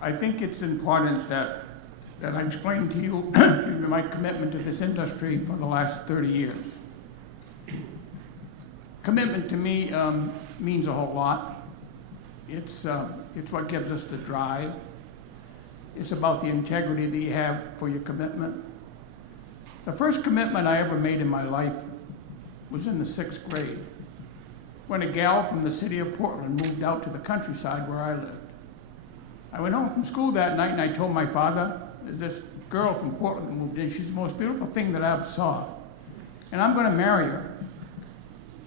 I think it's important that I explain to you my commitment to this industry for the last 30 years. Commitment to me means a whole lot. It's what gives us the drive. It's about the integrity that you have for your commitment. The first commitment I ever made in my life was in the 6th grade, when a gal from the city of Portland moved out to the countryside where I lived. I went home from school that night and I told my father, there's this girl from Portland that moved in. She's the most beautiful thing that I've saw. And I'm gonna marry her.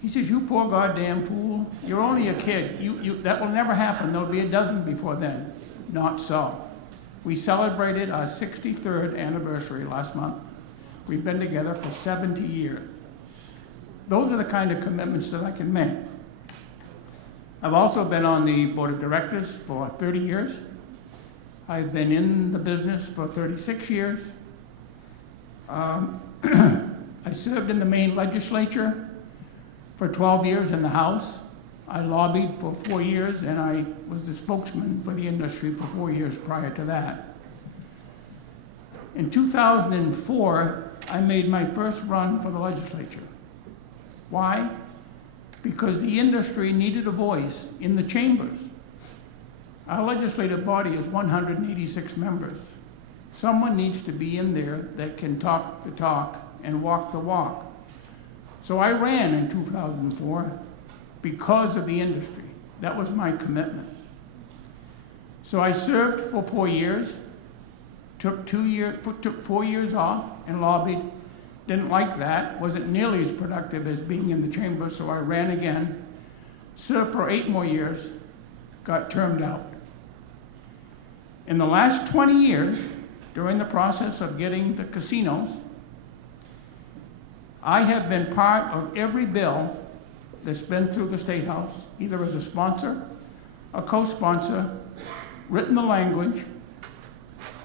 He says, you poor goddamn fool. You're only a kid. That will never happen. There'll be a dozen before then. Not so. We celebrated our 63rd anniversary last month. We've been together for 70 years. Those are the kind of commitments that I can make. I've also been on the board of directors for 30 years. I've been in the business for 36 years. I served in the Maine legislature for 12 years in the House. I lobbied for 4 years, and I was the spokesman for the industry for 4 years prior to that. In 2004, I made my first run for the legislature. Why? Because the industry needed a voice in the chambers. Our legislative body is 186 members. Someone needs to be in there that can talk the talk and walk the walk. So I ran in 2004 because of the industry. That was my commitment. So I served for 4 years, took 4 years off and lobbied. Didn't like that, wasn't nearly as productive as being in the chamber, so I ran again, served for 8 more years, got termed out. In the last 20 years, during the process of getting the casinos, I have been part of every bill that's been through the State House, either as a sponsor, a co-sponsor, written the language,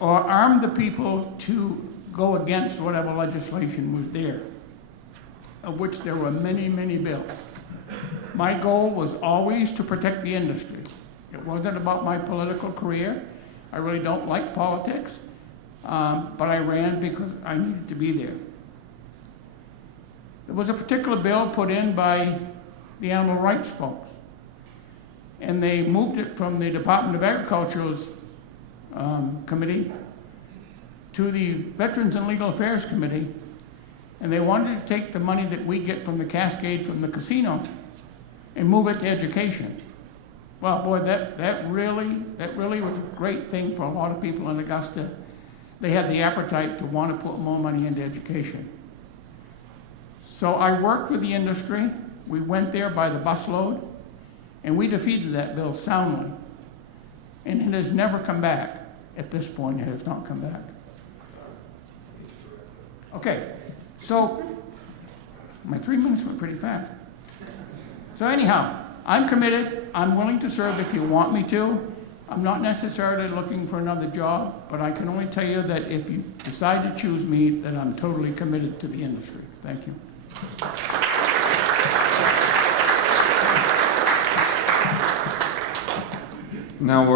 or armed the people to go against whatever legislation was there, of which there were many, many bills. My goal was always to protect the industry. It wasn't about my political career. I really don't like politics, but I ran because I needed to be there. There was a particular bill put in by the animal rights folks, and they moved it from the Department of Agriculture's committee to the Veterans and Legal Affairs Committee, and they wanted to take the money that we get from the cascade from the casino and move it to education. Well, boy, that really was a great thing for a lot of people in Augusta. They had the appetite to want to put more money into education. So I worked with the industry. We went there by the busload, and we defeated that bill soundly. And it has never come back. At this point, it has not come back. Okay, so my 3 minutes went pretty fast. So anyhow, I'm committed. I'm willing to serve if you want me to. I'm not necessarily looking for another job, but I can only tell you that if you decide to choose me, that I'm totally committed to the industry. Thank you. Now we're